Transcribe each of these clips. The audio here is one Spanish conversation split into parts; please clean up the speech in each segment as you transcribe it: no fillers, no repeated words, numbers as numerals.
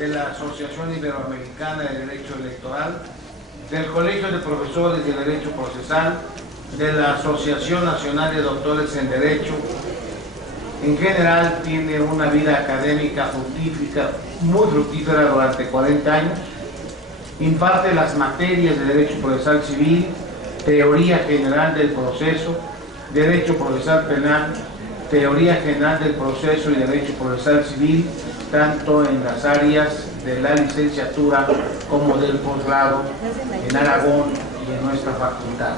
de la Asociación Iberoamericana de Derecho Electoral, del Colegio de Profesores de Derecho Procesal, de la Asociación Nacional de Doctores en Derecho. En general tiene una vida académica fructífera, muy fructífera durante 40 años. Imparte las materias de Derecho Procesal Civil, Teoría General del Proceso, Derecho Procesal Penal, Teoría General del Proceso y Derecho Procesal Civil, tanto en las áreas de la licenciatura como del posgrado en Aragón y en nuestra facultad.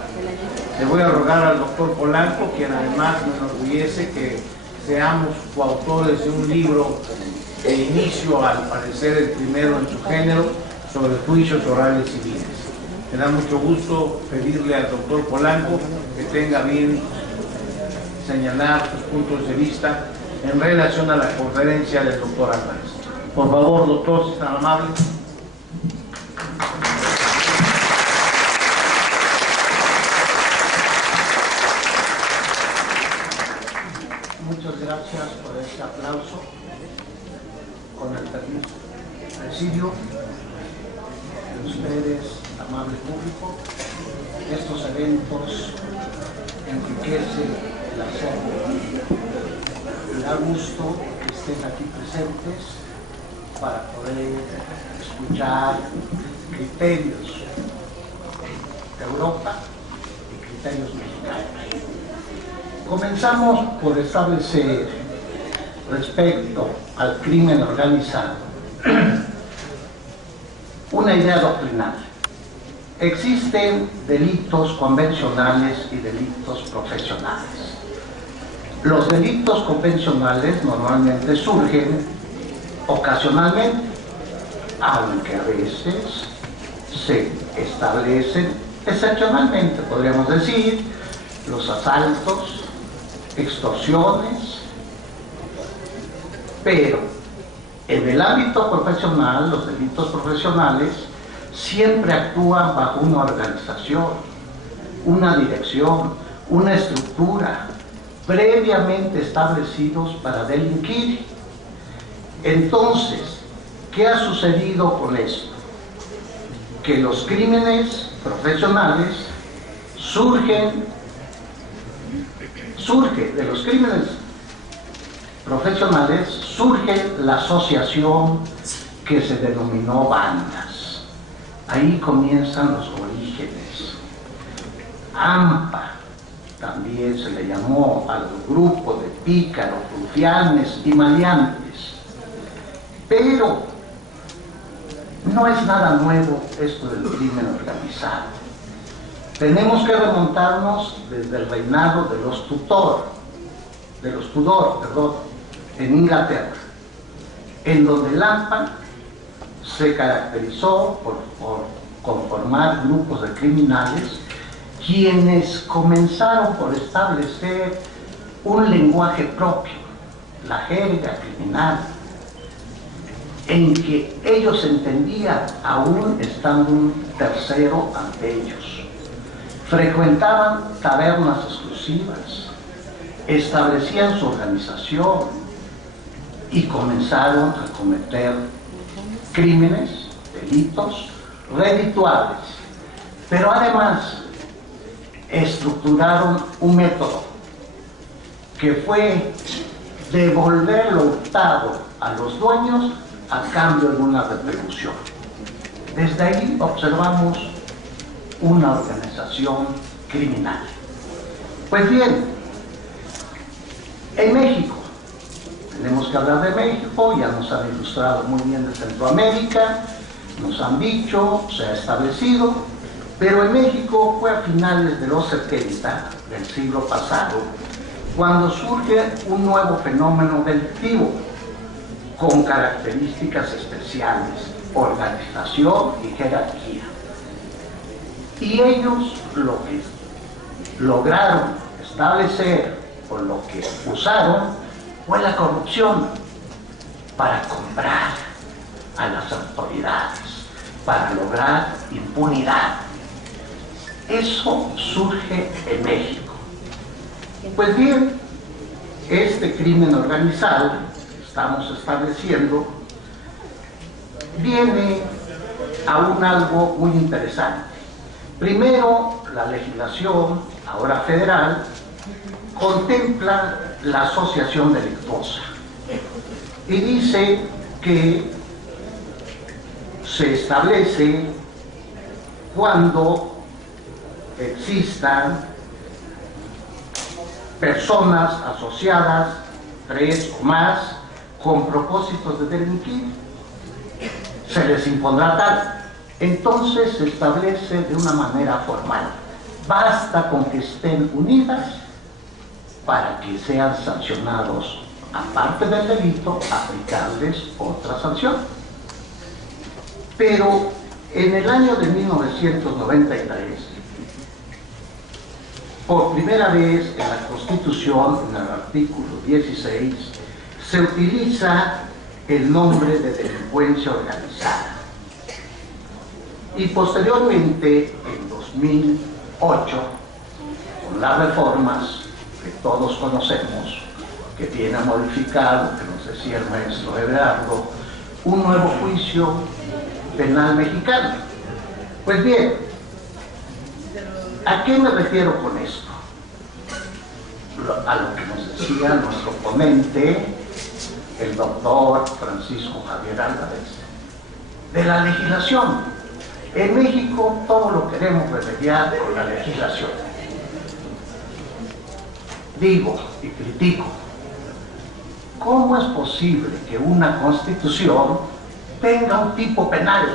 Le voy a rogar al doctor Polanco, quien además me enorgullece que seamos coautores de un libro de inicio, al parecer el primero en su género, sobre juicios orales civiles. Me da mucho gusto pedirle al doctor Polanco que tenga bien señalar sus puntos de vista en relación a la conferencia del doctor Álvarez. Por favor, doctor, si es tan amable. Muchas gracias por este aplauso. Con el permiso del presidio de ustedes, amable público, estos eventos enriquecen el acervo. Me da gusto que estén aquí presentes para poder escuchar criterios de Europa y criterios mexicanos. Comenzamos por establecer respecto al crimen organizado una idea doctrinal. Existen delitos convencionales y delitos profesionales. Los delitos convencionales normalmente surgen ocasionalmente, aunque a veces se establecen excepcionalmente, podríamos decir, los asaltos, extorsiones, pero en el ámbito profesional, los delitos profesionales siempre actúan bajo una organización, una dirección, una estructura, previamente establecidos para delinquir. Entonces, ¿qué ha sucedido con esto? Que los crímenes profesionales surge de los crímenes profesionales surge la asociación que se denominó bandas. Ahí comienzan los orígenes. AMPA también se le llamó al grupo de pícaros, rufianes y maleantes. Pero no es nada nuevo esto del crimen organizado. Tenemos que remontarnos desde el reinado de los Tudor, en Inglaterra, en donde el AMPA se caracterizó por conformar grupos de criminales quienes comenzaron por establecer un lenguaje propio, la jerga criminal, en que ellos entendían aún estando un tercero ante ellos. Frecuentaban tabernas exclusivas, establecían su organización y comenzaron a cometer crímenes, delitos redituables, pero además estructuraron un método que fue devolver lo hurtado a los dueños a cambio de una retribución. Desde ahí observamos una organización criminal. Pues bien, en México, tenemos que hablar de México, ya nos han ilustrado muy bien de Centroamérica, nos han dicho, se ha establecido, pero en México fue a finales de los 70 del siglo pasado cuando surge un nuevo fenómeno delictivo con características especiales, organización y jerarquía. Y ellos lo que lograron establecer, o lo que usaron, fue la corrupción para comprar a las autoridades, para lograr impunidad. Eso surge en México. Pues bien, este crimen organizado que estamos estableciendo viene aún algo muy interesante. Primero, la legislación, ahora federal, contempla la asociación delictuosa y dice que se establece cuando existan personas asociadas, 3 o más, con propósitos de delinquir, se les impondrá tal. Entonces se establece de una manera formal. Basta con que estén unidas para que sean sancionados, aparte del delito, aplicarles otra sanción. Pero en el año de 1993, por primera vez en la Constitución, en el artículo 16, se utiliza el nombre de delincuencia organizada. Y posteriormente, en 2008, con las reformas que todos conocemos, que viene a modificar, lo que nos decía el maestro Everardo, un nuevo juicio penal mexicano. Pues bien, ¿a qué me refiero con esto? A lo que nos decía nuestro ponente, el doctor Francisco Javier Álvarez, de la legislación. En México todo lo queremos remediar con la legislación. Digo y critico, ¿cómo es posible que una constitución tenga un tipo penal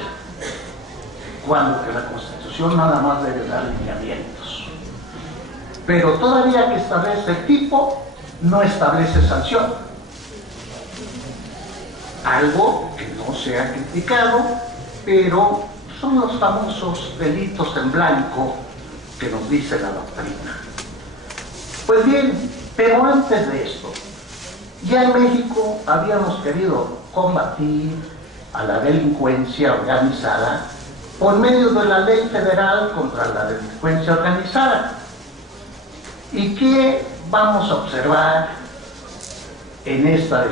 cuando que la Constitución nada más debe dar lineamientos? Pero todavía que establece el tipo, no establece sanción. Algo que no se ha criticado, pero son los famosos delitos en blanco que nos dice la doctrina. Pues bien, pero antes de esto, ya en México habíamos querido combatir a la delincuencia organizada por medio de la Ley Federal contra la Delincuencia Organizada. ¿Y qué vamos a observar en esta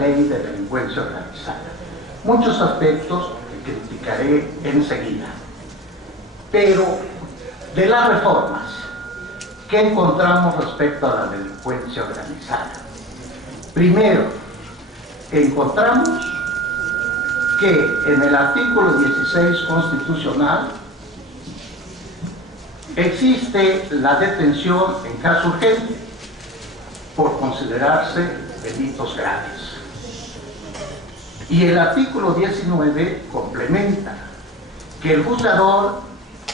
ley de delincuencia organizada? Muchos aspectos que criticaré enseguida. Pero de las reformas, ¿qué encontramos respecto a la delincuencia organizada? Primero, encontramos que en el artículo 16 constitucional existe la detención en caso urgente por considerarse delitos graves. Y el artículo 19 complementa que el juzgador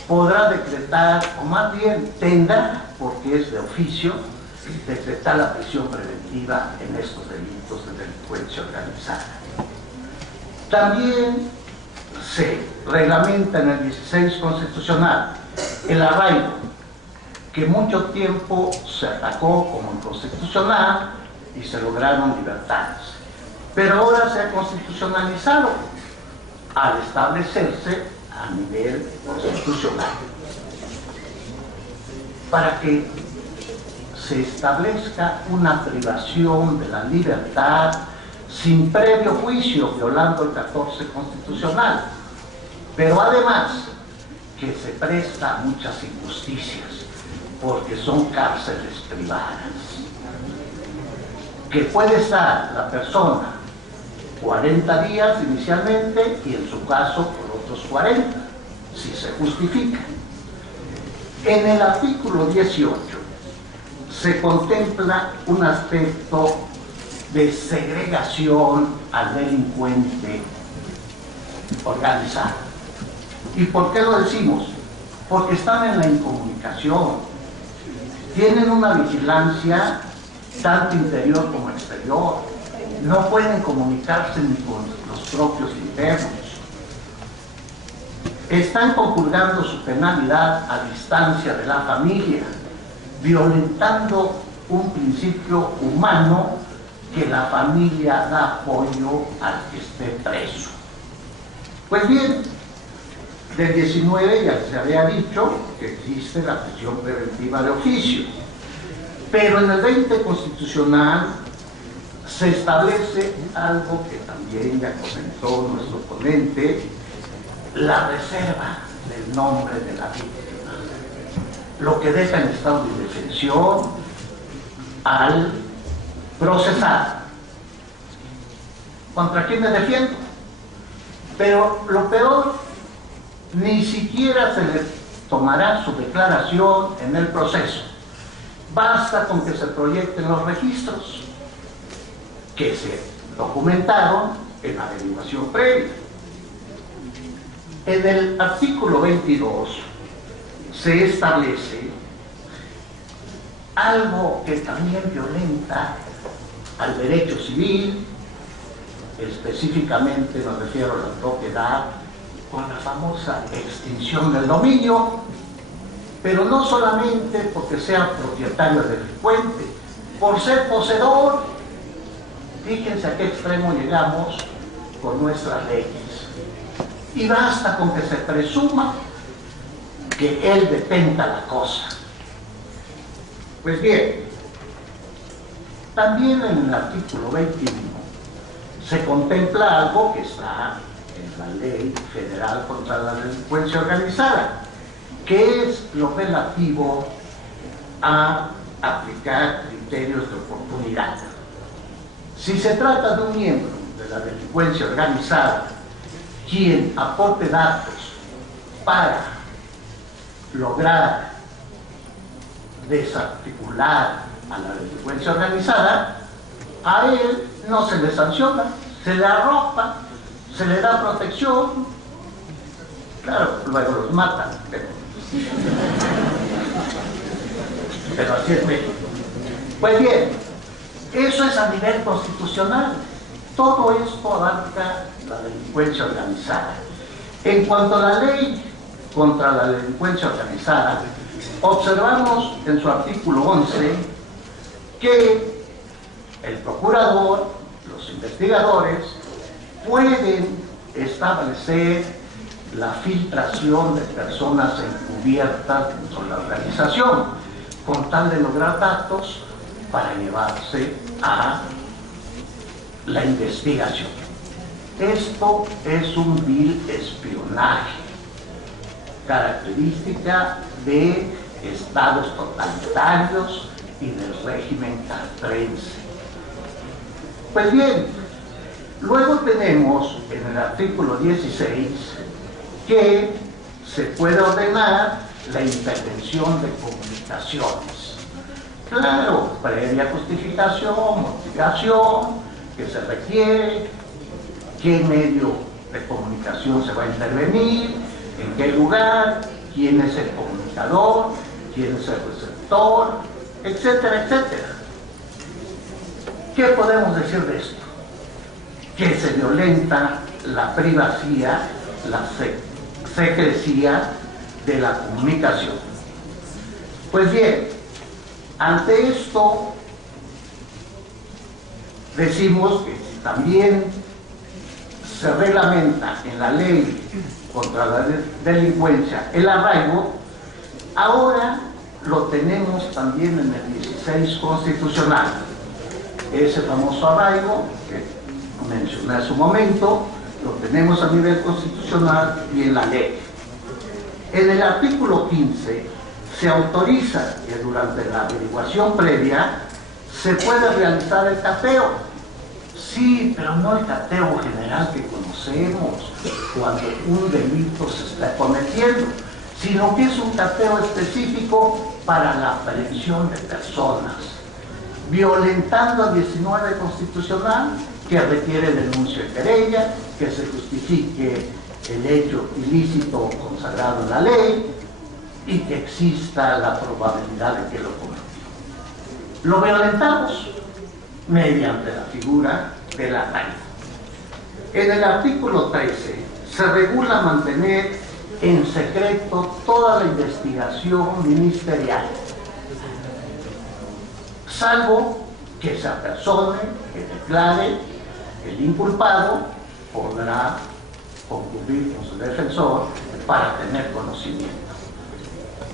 podrá decretar, o más bien tendrá, porque es de oficio, decretar la prisión preventiva en estos delitos de delincuencia organizada. También se reglamenta en el 16 constitucional el arraigo, que mucho tiempo se atacó como inconstitucional y se lograron libertades. Pero ahora se ha constitucionalizado al establecerse a nivel constitucional, para que se establezca una privación de la libertad sin previo juicio, violando el 14 constitucional, pero además que se presta a muchas injusticias, porque son cárceles privadas, que puede estar la persona 40 días inicialmente y en su caso por otros 40, si se justifica. En el artículo 18 se contempla un aspecto de segregación al delincuente organizado. ¿Y por qué lo decimos? Porque están en la incomunicación, tienen una vigilancia tanto interior como exterior, no pueden comunicarse ni con los propios internos, están conjugando su penalidad a distancia de la familia, violentando un principio humano, que la familia da apoyo al que esté preso. Pues bien, del 19 ya se había dicho que existe la prisión preventiva de oficio, pero en el 20 constitucional se establece algo que también ya comentó nuestro ponente, la reserva del nombre de la víctima, lo que deja en estado de indefensión al procesado. ¿Contra quién me defiendo? Pero lo peor, ni siquiera se le tomará su declaración en el proceso. Basta con que se proyecten los registros que se documentaron en la averiguación previa. En el artículo 22 se establece algo que también violenta al derecho civil, específicamente me refiero a la propiedad, con la famosa extinción del dominio, pero no solamente porque sea propietario delincuente, por ser poseedor. Fíjense a qué extremo llegamos con nuestras leyes. Y basta con que se presuma que él detenta la cosa. Pues bien, también en el artículo 21 se contempla algo que está en la Ley Federal contra la Delincuencia Organizada, que es lo relativo a aplicar criterios de oportunidad. Si se trata de un miembro de la delincuencia organizada quien aporte datos para lograr desarticular a la delincuencia organizada, a él no se le sanciona, se le arropa, se le da protección. Claro, luego los matan, pero así es México. Pues bien, eso es a nivel constitucional. Todo esto abarca la delincuencia organizada. En cuanto a la ley contra la delincuencia organizada, observamos en su artículo 11 que el procurador, los investigadores, pueden establecer la filtración de personas encubiertas dentro de la organización, con tal de lograr datos para llevarse a la investigación. Esto es un vil espionaje, característica de estados totalitarios y del régimen castrense. Pues bien, luego tenemos en el artículo 16 que se puede ordenar la intervención de comunicaciones. Claro, previa justificación, motivación que se requiere, qué medio de comunicación se va a intervenir, en qué lugar, quién es el comunicador, quién es el receptor, etcétera, etcétera. ¿Qué podemos decir de esto? Que se violenta la privacidad, la secrecía de la comunicación. Pues bien, ante esto decimos que también se reglamenta en la ley contra la delincuencia el arraigo, ahora lo tenemos también en el 16 constitucional. Ese famoso arraigo que mencioné hace un momento, lo tenemos a nivel constitucional y en la ley. En el artículo 15 se autoriza que durante la averiguación previa se puede realizar el cateo. Sí, pero no el cateo general que conocemos cuando un delito se está cometiendo, sino que es un cateo específico para la aprehensión de personas, violentando el 19 constitucional, que requiere denuncia y querella, que se justifique el hecho ilícito consagrado en la ley y que exista la probabilidad de que lo cometió. Lo violentamos mediante la figura del arraigo. En el artículo 13 se regula mantener en secreto toda la investigación ministerial, salvo que se apersone, que declare el inculpado, podrá concurrir con su defensor para tener conocimiento.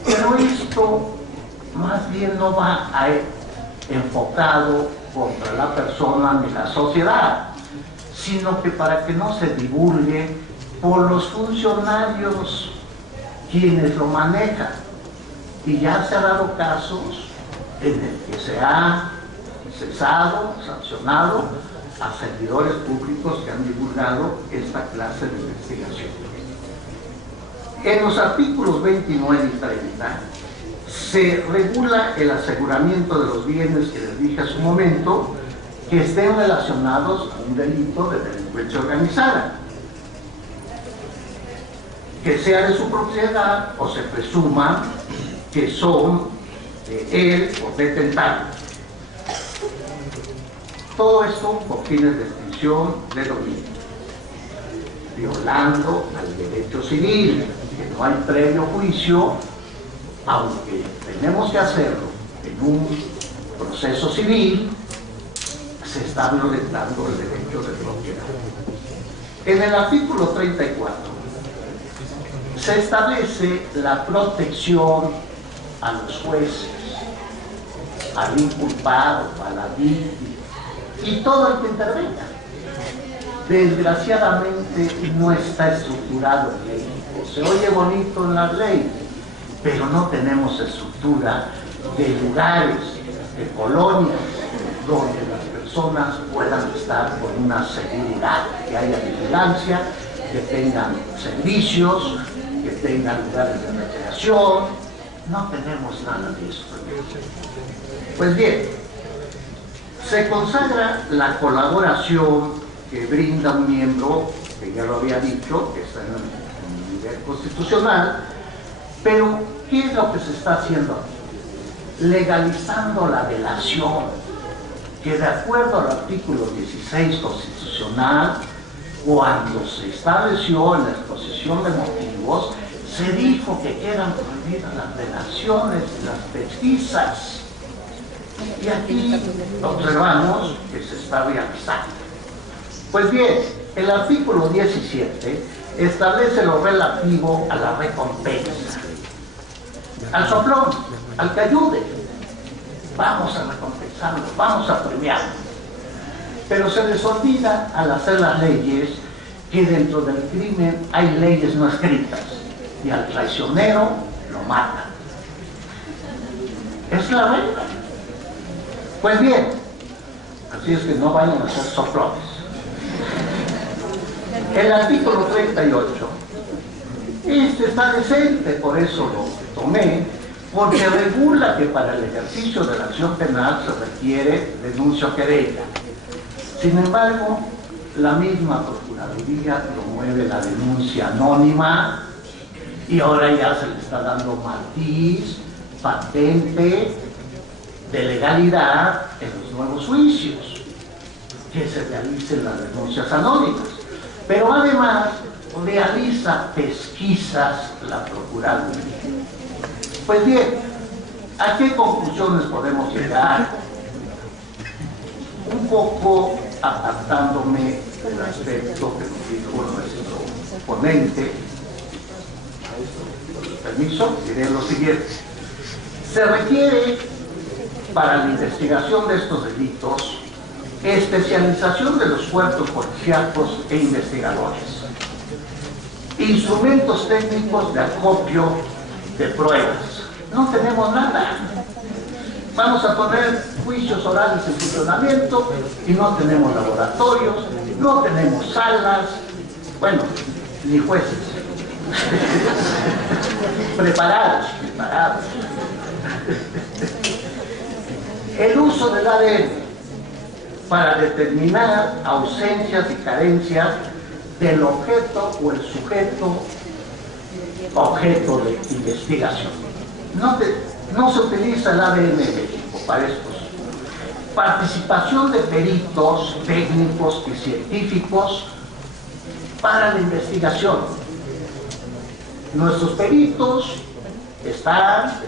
Pero esto más bien no va enfocado contra la persona ni la sociedad, sino que para que no se divulgue por los funcionarios quienes lo manejan. Y ya se han dado casos en el que se ha cesado, sancionado a servidores públicos que han divulgado esta clase de investigación. En los artículos 29 y 30 se regula el aseguramiento de los bienes que les dije hace un momento que estén relacionados a un delito de delincuencia organizada, que sea de su propiedad o se presuma que son de él o detentarios. Todo esto con fines de extinción de dominio, violando al derecho civil, que no hay previo juicio, aunque tenemos que hacerlo en un proceso civil, se está violentando el derecho de propiedad. En el artículo 34 se establece la protección a los jueces, al inculpado, a la víctima y todo el que intervenga. Desgraciadamente no está estructurado en México. Se oye bonito en la ley, pero no tenemos estructura de lugares, de colonias, donde las personas puedan estar con una seguridad, que haya vigilancia, que tengan servicios, que tengan lugares de recreación. No tenemos nada de eso. Pues bien, se consagra la colaboración que brinda un miembro, que ya lo había dicho, que está en el nivel constitucional, pero ¿qué es lo que se está haciendo aquí? Legalizando la delación, que de acuerdo al artículo 16 constitucional, cuando se estableció en la exposición de motivos, se dijo que quedan prohibidas las delaciones, las pesquisas. Y aquí observamos que se está realizando. Pues bien, el artículo 17 establece lo relativo a la recompensa. Al soplón, al que ayude, vamos a recompensarlo, vamos a premiarlo. Pero se les olvida al hacer las leyes que dentro del crimen hay leyes no escritas y al traicionero lo matan. Es la regla. Pues bien, así es que no vayan a hacer soplones. El artículo 38, este está decente, por eso lo tomé, porque regula que para el ejercicio de la acción penal se requiere denuncia o querella. Sin embargo, la misma Procuraduría promueve la denuncia anónima y ahora ya se le está dando matiz, patente de legalidad en los nuevos juicios, que se realicen las denuncias anónimas. Pero además realiza pesquisas la Procuraduría. Pues bien, ¿a qué conclusiones podemos llegar? Un poco apartándome del aspecto que nos dijo nuestro ponente. Permiso, diré lo siguiente. Se requiere para la investigación de estos delitos especialización de los cuerpos policíacos e investigadores, instrumentos técnicos de acopio de pruebas. No tenemos nada. Vamos a poner juicios orales en funcionamiento y no tenemos laboratorios, no tenemos salas, bueno, ni jueces. preparados. El uso del ADN para determinar ausencias y carencias del objeto o el sujeto objeto de investigación. No se utiliza el ADN en México para estos. Participación de peritos técnicos y científicos para la investigación. Nuestros peritos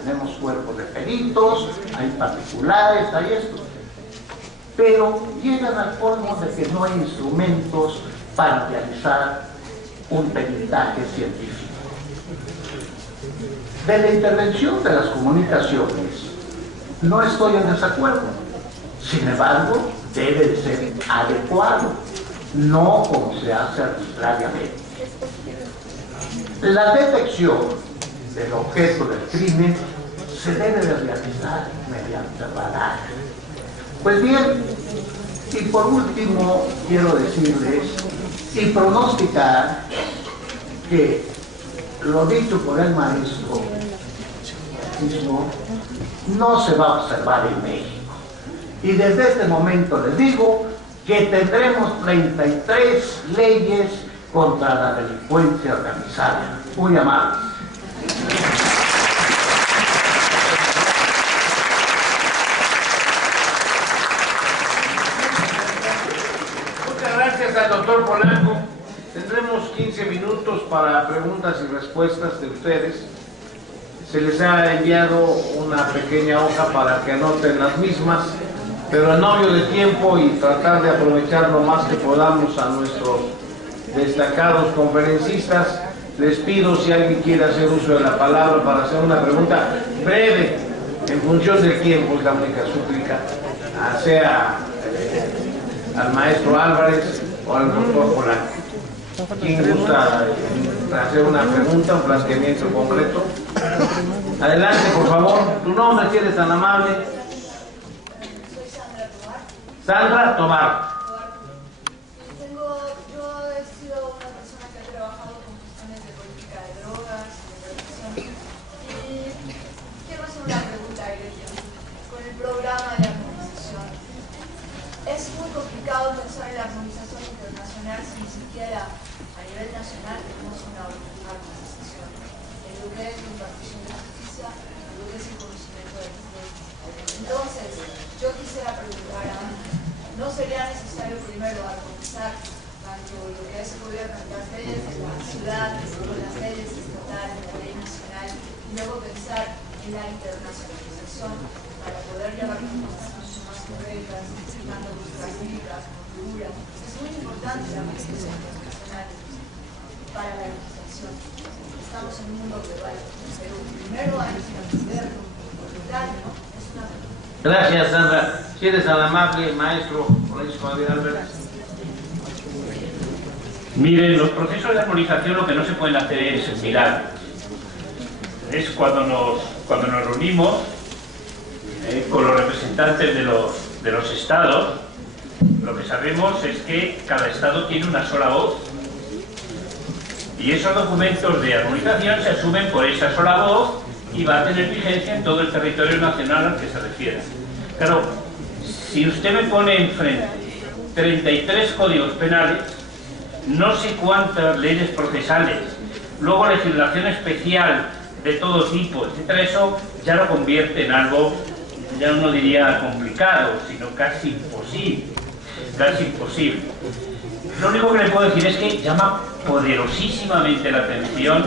tenemos cuerpos de peritos, hay particulares, hay esto, pero llegan al colmo de que no hay instrumentos para realizar un peritaje científico. De la intervención de las comunicaciones, no estoy en desacuerdo. Sin embargo, debe de ser adecuado, no como se hace arbitrariamente. La detección del objeto del crimen se debe de realizar mediante radar. Pues bien, y por último quiero decirles y pronosticar que lo dicho por el maestro mismo no se va a observar en México. Y desde este momento les digo que tendremos 33 leyes contra la delincuencia organizada. Muy amables. Muchas gracias al doctor Polanco. Tendremos 15 minutos para preguntas y respuestas de ustedes. Se les ha enviado una pequeña hoja para que anoten las mismas, pero en obvio de tiempo y tratar de aprovechar lo más que podamos a nuestros destacados conferencistas, les pido, si alguien quiere hacer uso de la palabra para hacer una pregunta breve, en función del tiempo, es la única súplica, sea al maestro Álvarez o al doctor Polanco. ¿Quién gusta hacer una pregunta, un planteamiento concreto? Adelante, por favor. ¿Tu nombre, si eres tan amable? Soy Sandra Tobar. Sandra Tobar. Yo he sido una persona que ha trabajado con cuestiones de política de drogas, de prevención, y quiero hacer una pregunta a Grecia. Con el programa de armonización, es muy complicado pensar en la armonización internacional si ni siquiera a nivel nacional tenemos una armonización en lo que es la impartición de justicia, en lo que es el conocimiento de las leyes. Entonces, yo quisiera preguntar a ¿no sería necesario primero armonizar tanto lo que es el gobierno de las leyes de la ciudad, con las leyes estatales, la ley nacional, y luego pensar en la internacionalización para poder llevar normas mucho más correctas, tanto nuestras libras como cultura? Es muy importante la presencia internacional para la legislación. Estamos en un mundo global, pero primero hay que entender lo local, ¿no? Es una... Gracias, Sandra. Si eres tan amable, maestro Francisco Javier Álvarez. Miren, los procesos de armonización lo que no se pueden hacer es mirar. Es cuando nos reunimos con los representantes de los estados, lo que sabemos es que cada estado tiene una sola voz. Y esos documentos de armonización se asumen por esa sola voz y va a tener vigencia en todo el territorio nacional al que se refiera. Claro, si usted me pone enfrente 33 códigos penales, no sé cuántas leyes procesales, luego legislación especial de todo tipo, etcétera, eso ya lo convierte en algo, ya no diría complicado, sino casi imposible. Casi imposible. Lo único que le puedo decir es que llama poderosísimamente la atención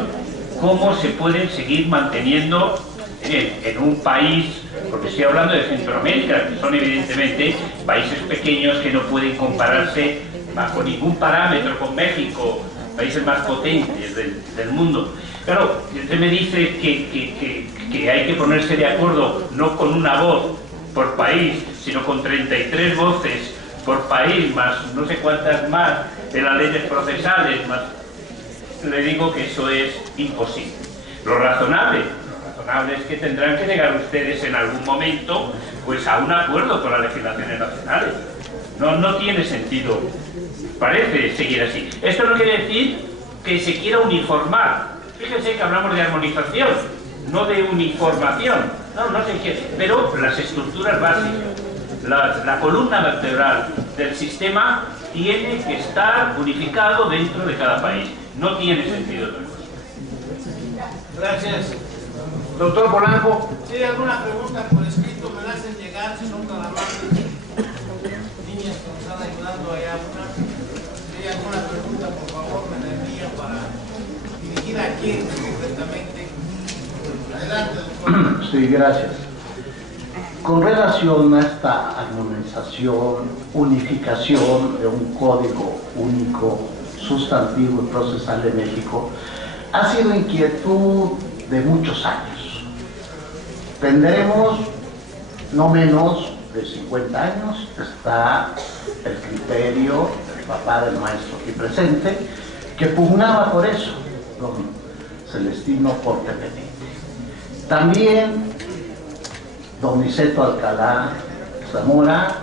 cómo se pueden seguir manteniendo en un país, porque estoy hablando de Centroamérica, que son evidentemente países pequeños que no pueden compararse bajo ningún parámetro con México, países más potentes del mundo. Claro, usted me dice que hay que ponerse de acuerdo no con una voz por país, sino con 33 voces por país, más no sé cuántas más de las leyes procesales, más... Le digo que eso es imposible. Lo razonable es que tendrán que llegar ustedes en algún momento pues a un acuerdo con las legislaciones nacionales. No tiene sentido, parece, seguir así. Esto no quiere decir que se quiera uniformar. Fíjense que hablamos de armonización, no de uniformación. No se quiere. Pero las estructuras básicas, la columna vertebral del sistema tiene que estar unificado dentro de cada país. No tiene sentido otra cosa. Gracias. Doctor Polanco, si hay alguna pregunta por escrito, me la hacen llegar, si son tan amables. Niñas que nos están ayudando allá una. Si hay alguna pregunta, por favor, me la envían para dirigir a quién concretamente. Adelante, doctor. Sí, gracias. Con relación a esta armonización, unificación de un código único, sustantivo y procesal de México, ha sido inquietud de muchos años. Tendremos no menos de 50 años está el criterio del papá del maestro aquí presente, que pugnaba por eso, don Celestino Porte Benítez. También don Niceto Alcalá Zamora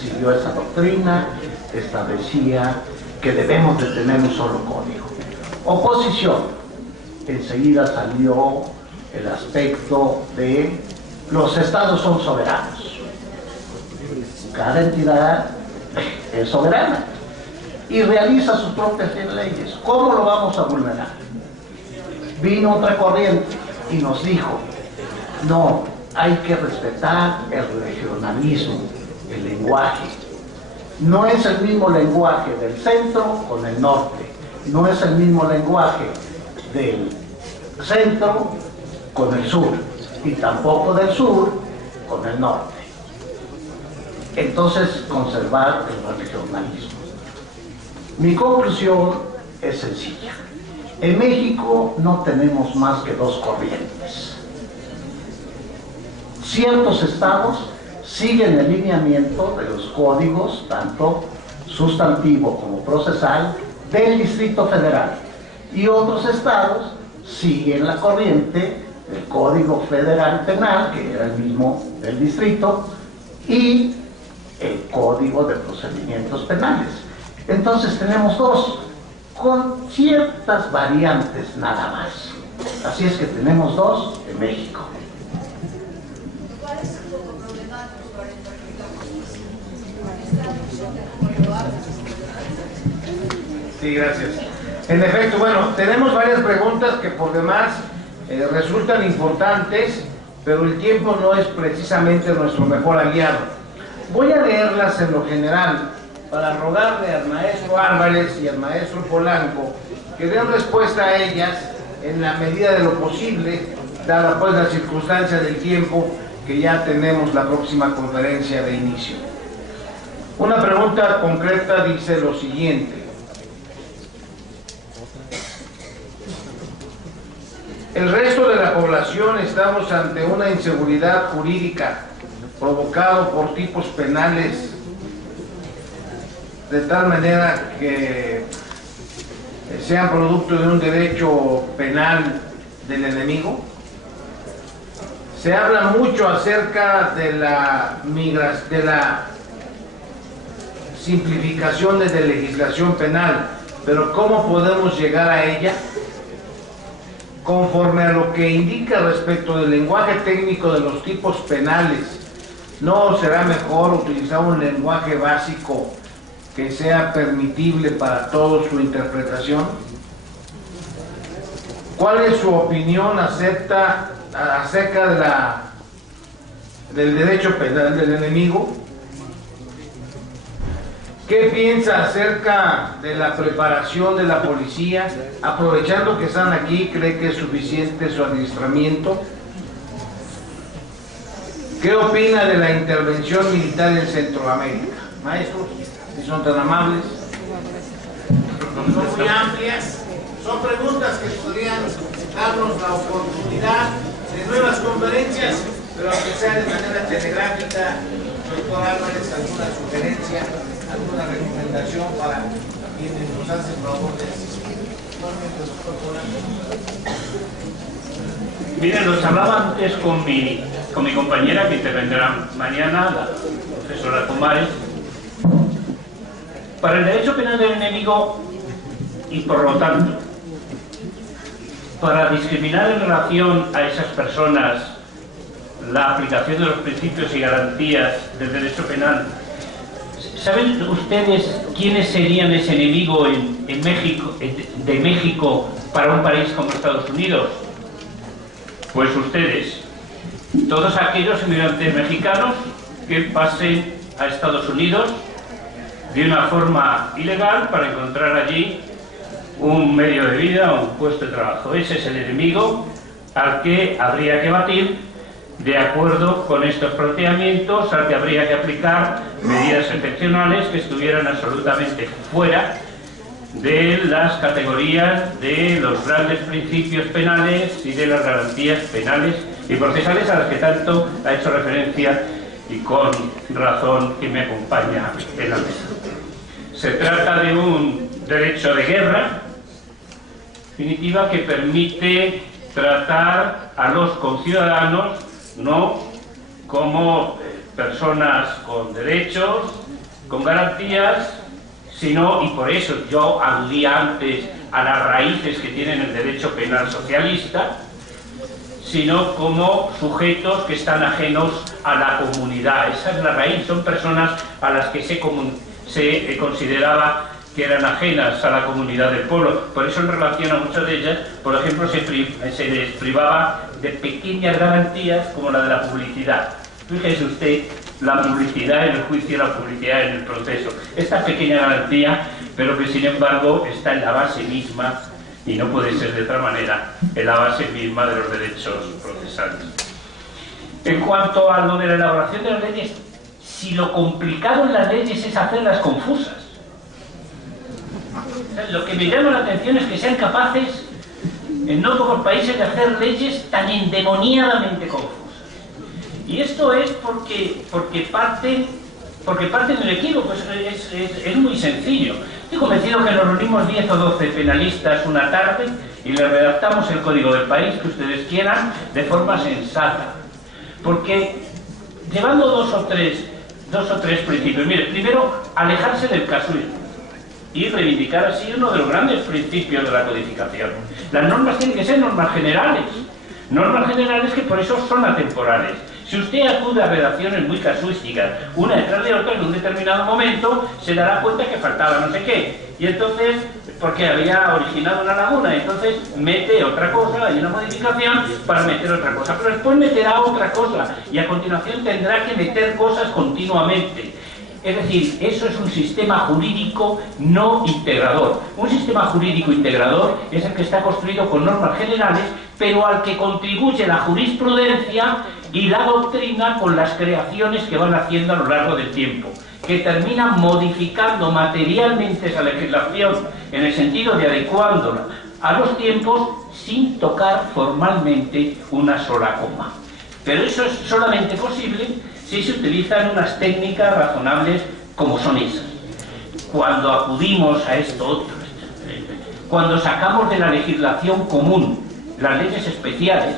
siguió esa doctrina, establecía que debemos de tener un solo código. Oposición, enseguida salió el aspecto de los estados son soberanos, cada entidad es soberana y realiza sus propias leyes. ¿Cómo lo vamos a vulnerar? Vino otra corriente y nos dijo, no, hay que respetar el regionalismo, el lenguaje. No es el mismo lenguaje del centro con el norte, no es el mismo lenguaje del centro con el sur, y tampoco del sur con el norte. Entonces, conservar el regionalismo. Mi conclusión es sencilla. En México no tenemos más que dos corrientes. Ciertos estados siguen el lineamiento de los códigos, tanto sustantivo como procesal, del Distrito Federal, y otros estados siguen la corriente del Código Federal Penal, que era el mismo del distrito, y el Código de Procedimientos Penales. Entonces tenemos dos, con ciertas variantes nada más. Así es que tenemos dos en México. ¿Cuál es un poco problemático para interpretar Sí, gracias. En efecto, bueno, tenemos varias preguntas que por demás resultan importantes, pero el tiempo no es precisamente nuestro mejor aliado. Voy a leerlas en lo general para rogarle al maestro Álvarez y al maestro Polanco que den respuesta a ellas en la medida de lo posible, dada pues la circunstancia del tiempo que ya tenemos la próxima conferencia de inicio. Una pregunta concreta dice lo siguiente: el resto de la población estamos ante una inseguridad jurídica provocado por tipos penales de tal manera que sean producto de un derecho penal del enemigo. Se habla mucho acerca de la simplificación de la legislación penal, pero ¿cómo podemos llegar a ella? Conforme a lo que indica respecto del lenguaje técnico de los tipos penales, ¿no será mejor utilizar un lenguaje básico que sea permitible para todos su interpretación? ¿Cuál es su opinión acerca del derecho penal del enemigo? ¿Qué piensa acerca de la preparación de la policía? Aprovechando que están aquí, ¿cree que es suficiente su adiestramiento? ¿Qué opina de la intervención militar en Centroamérica? Maestros, si son tan amables. Son muy amplias, son preguntas que podrían darnos la oportunidad de nuevas conferencias, pero aunque sea de manera telegráfica, doctor Álvarez, alguna sugerencia, alguna recomendación para quienes nos hacen favor de asistir. Miren, los hablaba antes con mi compañera que intervendrá mañana, la profesora Comares. Para el derecho penal del enemigo, y por lo tanto, para discriminar en relación a esas personas la aplicación de los principios y garantías del derecho penal, ¿saben ustedes quiénes serían ese enemigo en México, de México para un país como Estados Unidos? Pues ustedes, todos aquellos inmigrantes mexicanos que pasen a Estados Unidos de una forma ilegal para encontrar allí un medio de vida o un puesto de trabajo. Ese es el enemigo al que habría que batir de acuerdo con estos planteamientos, al que habría que aplicar medidas excepcionales que estuvieran absolutamente fuera de las categorías de los grandes principios penales y de las garantías penales y procesales a las que tanto ha hecho referencia y con razón que me acompaña en la mesa. Se trata de un derecho de guerra, en definitiva, que permite tratar a los conciudadanos no como personas con derechos, con garantías, sino, y por eso yo aludía antes a las raíces que tienen el derecho penal socialista, sino como sujetos que están ajenos a la comunidad. Esa es la raíz, son personas a las que se consideraba que eran ajenas a la comunidad del pueblo. Por eso, en relación a muchas de ellas, por ejemplo, se les privaba de pequeñas garantías como la de la publicidad. Fíjese usted, la publicidad en el juicio, la publicidad en el proceso. Esta pequeña garantía, pero que sin embargo está en la base misma, y no puede ser de otra manera, en la base misma de los derechos procesales. En cuanto a lo de la elaboración de las leyes, si lo complicado en las leyes es hacerlas confusas, lo que me llama la atención es que sean capaces en no pocos países de hacer leyes tan endemoniadamente confusas. Y esto es porque parten del equívoco. Es muy sencillo. Estoy convencido que nos reunimos 10 o 12 penalistas una tarde y les redactamos el código del país que ustedes quieran de forma sensata. Porque llevando dos o tres principios. Mire, primero, alejarse del casuismo y reivindicar así uno de los grandes principios de la codificación. Las normas tienen que ser normas generales que por eso son atemporales. Si usted acude a redacciones muy casuísticas, una detrás de otra, en un determinado momento se dará cuenta que faltaba no sé qué, y entonces, porque había originado una laguna, entonces mete otra cosa, hay una modificación para meter otra cosa, pero después meterá otra cosa, y a continuación tendrá que meter cosas continuamente. Es decir, eso es un sistema jurídico no integrador. Un sistema jurídico integrador es el que está construido con normas generales, pero al que contribuye la jurisprudencia y la doctrina con las creaciones que van haciendo a lo largo del tiempo, que terminan modificando materialmente esa legislación en el sentido de adecuándola a los tiempos sin tocar formalmente una sola coma. Pero eso es solamente posible si se utilizan unas técnicas razonables como son esas. Cuando acudimos a esto otro, cuando sacamos de la legislación común las leyes especiales,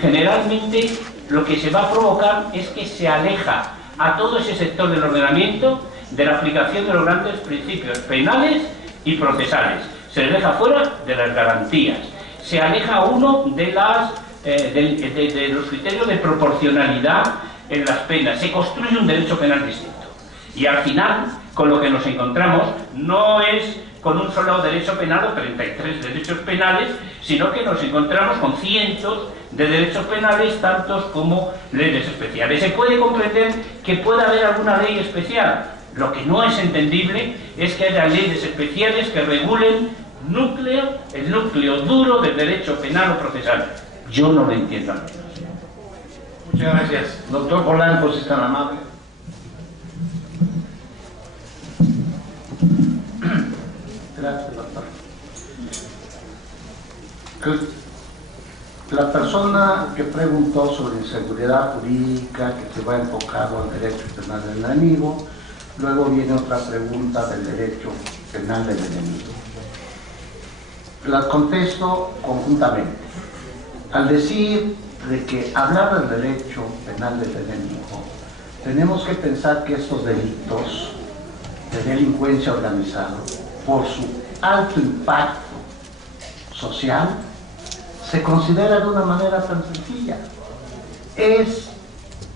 generalmente lo que se va a provocar es que se aleja a todo ese sector del ordenamiento de la aplicación de los grandes principios penales y procesales. Se les deja fuera de las garantías. Se aleja a uno de los criterios de proporcionalidad en las penas. Se construye un derecho penal distinto. Y al final, con lo que nos encontramos, no es con un solo derecho penal o 33 derechos penales, sino que nos encontramos con cientos de derechos penales, tantos como leyes especiales. Se puede comprender que pueda haber alguna ley especial. Lo que no es entendible es que haya leyes especiales que regulen el núcleo duro del derecho penal o procesal. Yo no lo entiendo. Muchas gracias. Doctor Polanco, si es tan amable. Gracias, doctor. La persona que preguntó sobre inseguridad jurídica, que se va enfocado al derecho penal del enemigo, luego viene otra pregunta del derecho penal del enemigo. Las contesto conjuntamente. Al decir de que hablar del derecho penal del enemigo, tenemos que pensar que estos delitos de delincuencia organizada, por su alto impacto social, se considera de una manera tan sencilla. Es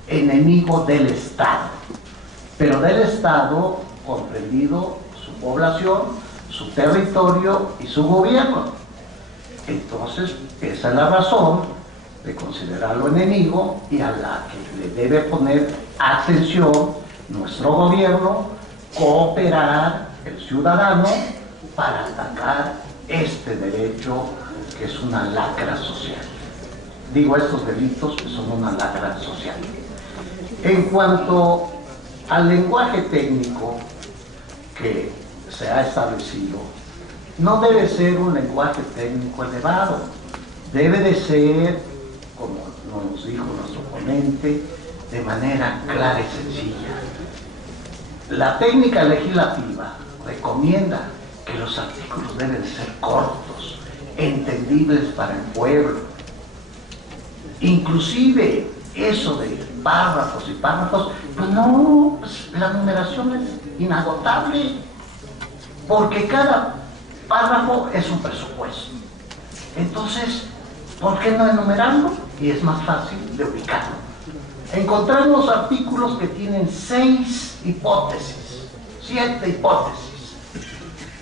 enemigo del Estado, pero del Estado comprendido su población, su territorio y su gobierno. Entonces, esa es la razón de considerarlo enemigo y a la que le debe poner atención nuestro gobierno, cooperar el ciudadano para atacar este derecho que es una lacra social. Digo estos delitos que son una lacra social. En cuanto al lenguaje técnico que se ha establecido, no debe ser un lenguaje técnico elevado, debe de ser, como nos dijo nuestro ponente, de manera clara y sencilla. La técnica legislativa recomienda que los artículos deben ser cortos, entendibles para el pueblo. Inclusive eso de párrafos y párrafos, pues no, pues la numeración es inagotable, porque cada párrafo es un presupuesto. Entonces, ¿por qué no enumerarlo? Y es más fácil de ubicarlo. Encontramos artículos que tienen 6 hipótesis, 7 hipótesis.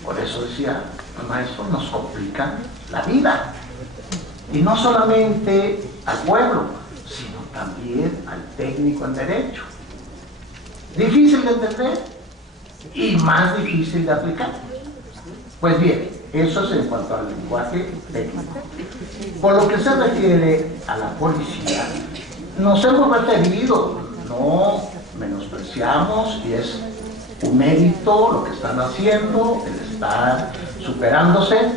Por eso decía el maestro, nos complican la vida. Y no solamente al pueblo, sino también al técnico en derecho. Difícil de entender y más difícil de aplicar. Pues bien, eso es en cuanto al lenguaje técnico. Por lo que se refiere a la policía, nos hemos referido, no menospreciamos, y es un mérito lo que están haciendo, el estar superándose,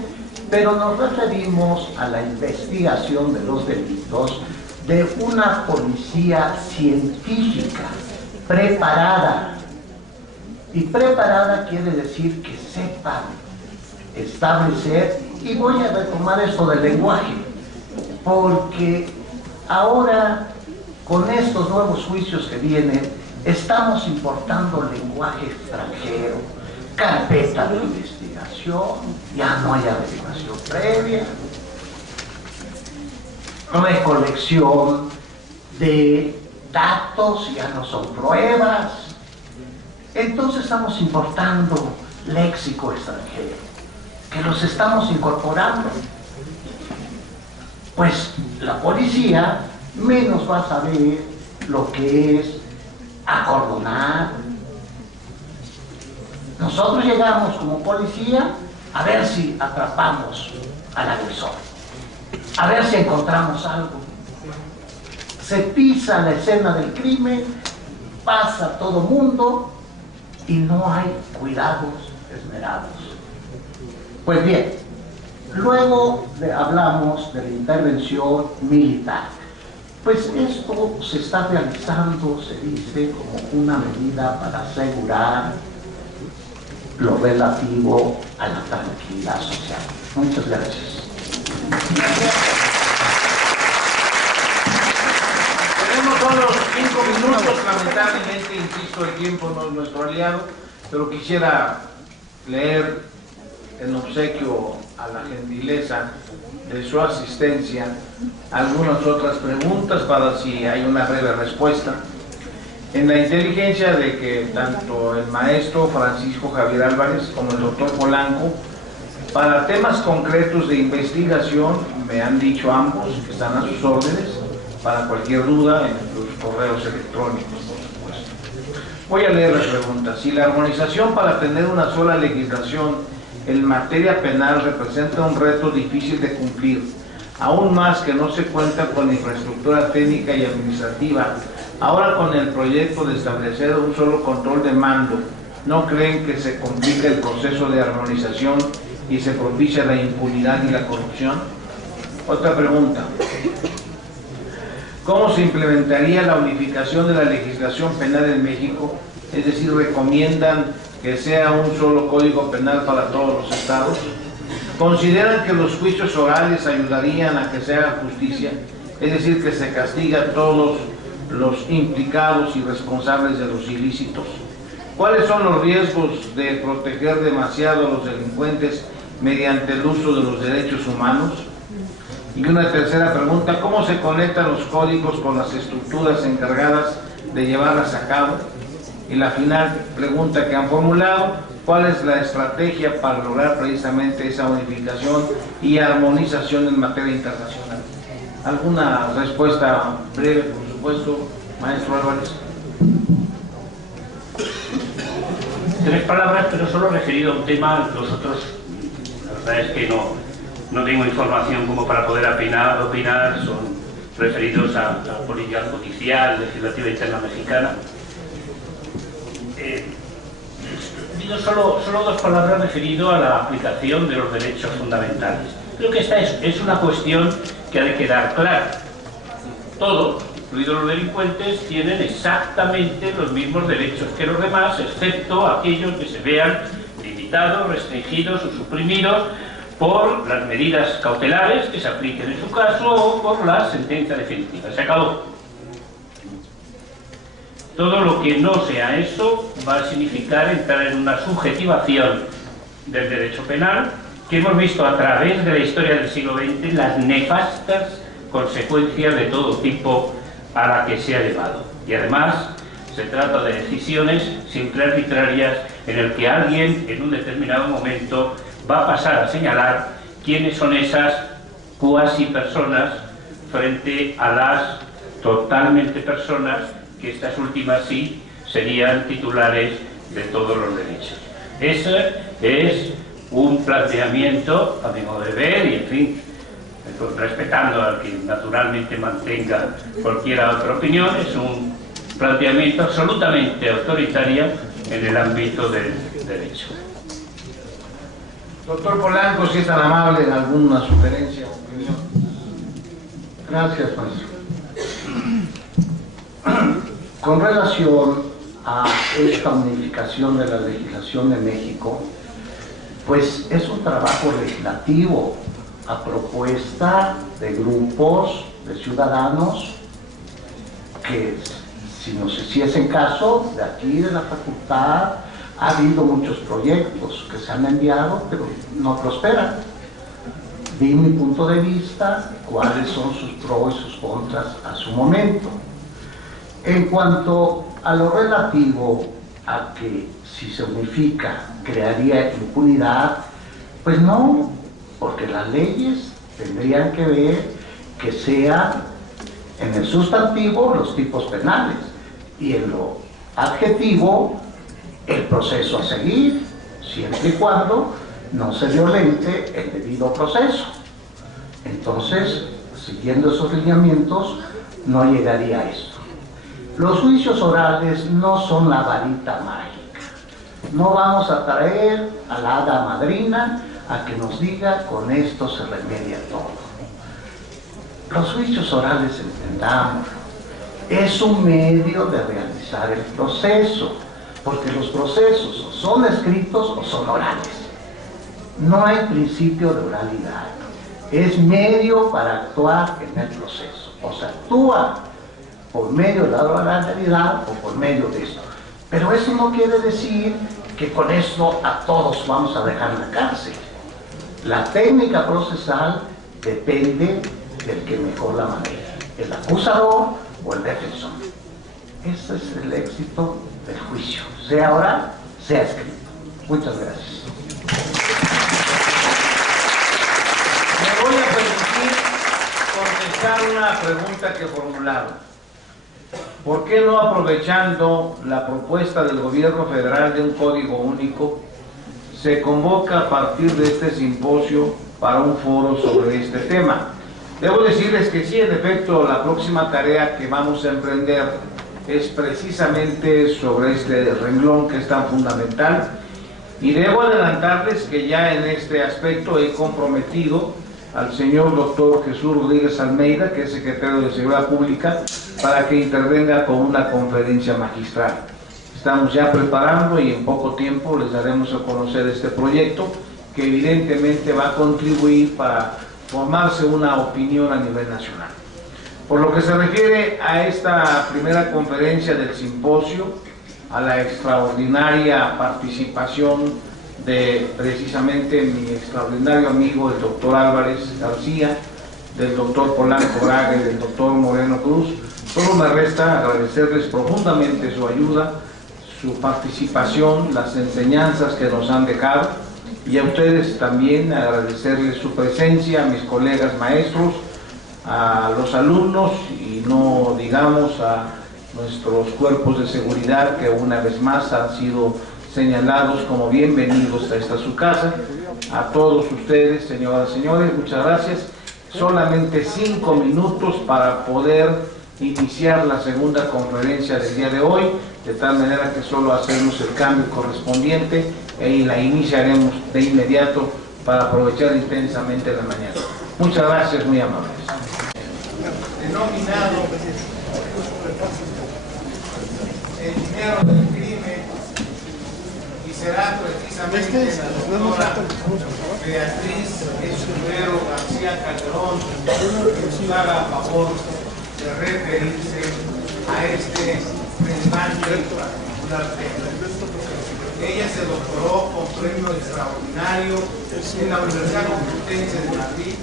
pero nos referimos a la investigación de los delitos de una policía científica, preparada. Y preparada quiere decir que sepa establecer, y voy a retomar esto del lenguaje, porque ahora con estos nuevos juicios que vienen, estamos importando lenguaje extranjero, carpeta de investigación, ya no hay averiguación previa, recolección de datos, ya no son pruebas. Entonces estamos importando léxico extranjero, que los estamos incorporando. Pues la policía menos va a saber lo que es acordonar. Nosotros llegamos como policía a ver si atrapamos al agresor, a ver si encontramos algo. Se pisa la escena del crimen, pasa todo mundo y no hay cuidados esmerados. Pues bien, luego hablamos de la intervención militar. Pues esto se está realizando, se dice, como una medida para asegurar lo relativo a la tranquilidad social. Muchas gracias. Tenemos solo 5 minutos, lamentablemente, insisto, el tiempo no es nuestro aliado, pero quisiera leer en obsequio a la gentileza de su asistencia algunas otras preguntas para si hay una breve respuesta. En la inteligencia de que tanto el maestro Francisco Javier Álvarez como el doctor Polanco, para temas concretos de investigación, me han dicho ambos que están a sus órdenes para cualquier duda en sus correos electrónicos, por supuesto. Voy a leer la pregunta. Si la armonización para tener una sola legislación en materia penal representa un reto difícil de cumplir, aún más que no se cuenta con infraestructura técnica y administrativa, ahora con el proyecto de establecer un solo control de mando, ¿no creen que se complica el proceso de armonización y se propicia la impunidad y la corrupción? Otra pregunta. ¿Cómo se implementaría la unificación de la legislación penal en México? Es decir, ¿recomiendan que sea un solo código penal para todos los estados? ¿Consideran que los juicios orales ayudarían a que se haga justicia? Es decir, que se castiga a todos los implicados y responsables de los ilícitos. ¿Cuáles son los riesgos de proteger demasiado a los delincuentes mediante el uso de los derechos humanos? Y una tercera pregunta, ¿cómo se conectan los códigos con las estructuras encargadas de llevarlas a cabo? Y la final pregunta que han formulado, ¿cuál es la estrategia para lograr precisamente esa unificación y armonización en materia internacional? ¿Alguna respuesta breve, por supuesto, maestro Álvarez? 3 palabras, pero solo referido a un tema. Los otros, la verdad es que no tengo información como para poder opinar, son referidos a la política judicial, legislativa interna mexicana. Digo solo 2 palabras referido a la aplicación de los derechos fundamentales. Creo que esta es una cuestión que ha de quedar clara. Todos, incluidos los delincuentes, tienen exactamente los mismos derechos que los demás, excepto aquellos que se vean limitados, restringidos o suprimidos por las medidas cautelares que se apliquen en su caso o por la sentencia definitiva. Se acabó. Todo lo que no sea eso va a significar entrar en una subjetivación del derecho penal que hemos visto a través de la historia del siglo XX las nefastas consecuencias de todo tipo a la que se ha llevado. Y además se trata de decisiones siempre arbitrarias en el que alguien en un determinado momento va a pasar a señalar quiénes son esas cuasi personas frente a las totalmente personas que estas últimas sí serían titulares de todos los derechos. Ese es un planteamiento, a mi modo de ver, y en fin, respetando al que naturalmente mantenga cualquier otra opinión, es un planteamiento absolutamente autoritario en el ámbito del derecho. Doctor Polanco, si es tan amable en alguna sugerencia o opinión. Gracias, maestro. Con relación a esta unificación de la legislación de México, pues es un trabajo legislativo a propuesta de grupos de ciudadanos que, si nos hiciesen caso, de aquí de la facultad ha habido muchos proyectos que se han enviado, pero no prosperan. Di mi punto de vista, cuáles son sus pros y sus contras a su momento. En cuanto a lo relativo a que si se unifica crearía impunidad, pues no, porque las leyes tendrían que ver que sean en el sustantivo los tipos penales y en lo adjetivo el proceso a seguir, siempre y cuando no se violente el debido proceso. Entonces, siguiendo esos lineamientos, no llegaría a esto. Los juicios orales no son la varita mágica. No vamos a traer a la hada madrina a que nos diga con esto se remedia todo. Los juicios orales, entendámoslo, es un medio de realizar el proceso, porque los procesos o son escritos o son orales. No hay principio de oralidad. Es medio para actuar en el proceso. O se actúa por medio de la oralidad o por medio de esto. Pero eso no quiere decir que con esto a todos vamos a dejar en la cárcel. La técnica procesal depende del que mejor la maneja, el acusador o el defensor. Ese es el éxito del juicio, sea oral, sea escrito. Muchas gracias. Me voy a permitir contestar una pregunta que formularon. ¿Por qué no, aprovechando la propuesta del gobierno federal de un código único, se convoca a partir de este simposio para un foro sobre este tema? Debo decirles que sí, en efecto, la próxima tarea que vamos a emprender es precisamente sobre este renglón que es tan fundamental, y debo adelantarles que ya en este aspecto he comprometido al señor doctor Jesús Rodríguez Almeida, que es secretario de Seguridad Pública, para que intervenga con una conferencia magistral. Estamos ya preparando y en poco tiempo les daremos a conocer este proyecto, que evidentemente va a contribuir para formarse una opinión a nivel nacional. Por lo que se refiere a esta primera conferencia del simposio, a la extraordinaria participación de precisamente mi extraordinario amigo el doctor Álvarez García, del doctor Polanco Braga y del doctor Moreno Cruz, solo me resta agradecerles profundamente su ayuda, su participación, las enseñanzas que nos han dejado, y a ustedes también agradecerles su presencia, a mis colegas maestros, a los alumnos y no digamos a nuestros cuerpos de seguridad que una vez más han sido señalados como bienvenidos a esta su casa. A todos ustedes, señoras y señores, muchas gracias. Solamente 5 minutos para poder iniciar la segunda conferencia del día de hoy, de tal manera que solo hacemos el cambio correspondiente y la iniciaremos de inmediato para aprovechar intensamente la mañana. Muchas gracias, muy amables. Denominado dinero del crimen, y será precisamente la doctora Beatriz Escudero García Calderón que nos haga a favor de referirse a este relevante y particular tema. Ella se doctoró con premio extraordinario en la Universidad Complutense de Madrid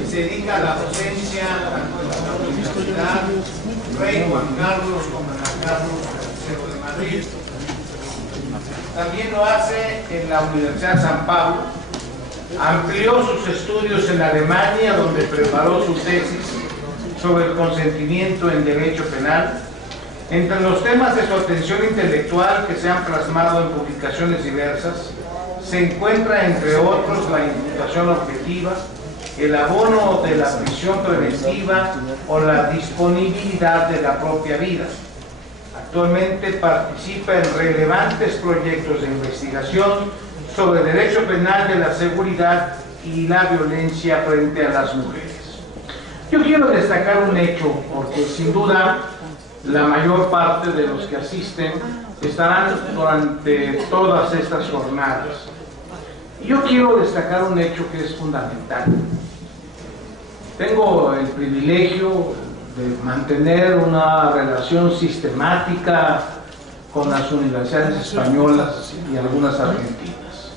y se dedica a la docencia tanto en la Universidad Rey Juan Carlos como en la Carlos III de Madrid. También lo hace en la Universidad San Pablo. Amplió sus estudios en Alemania, donde preparó su tesis sobre el consentimiento en derecho penal. Entre los temas de su atención intelectual que se han plasmado en publicaciones diversas, se encuentra, entre otros, la imputación objetiva, el abono de la prisión preventiva o la disponibilidad de la propia vida. Actualmente participa en relevantes proyectos de investigación sobre derecho penal de la seguridad y la violencia frente a las mujeres. Yo quiero destacar un hecho, porque sin duda la mayor parte de los que asisten estarán durante todas estas jornadas. Yo quiero destacar un hecho que es fundamental. Tengo el privilegio de mantener una relación sistemática con las universidades españolas y algunas argentinas.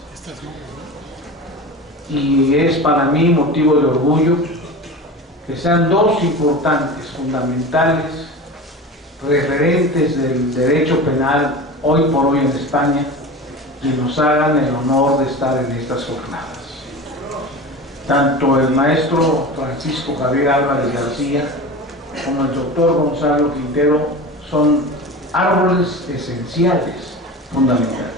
Y es para mí motivo de orgullo que sean dos importantes, fundamentales, referentes del derecho penal hoy por hoy en España, que nos hagan el honor de estar en estas jornadas. Tanto el maestro Francisco Javier Álvarez García como el doctor Gonzalo Quintero son árboles esenciales, fundamentales.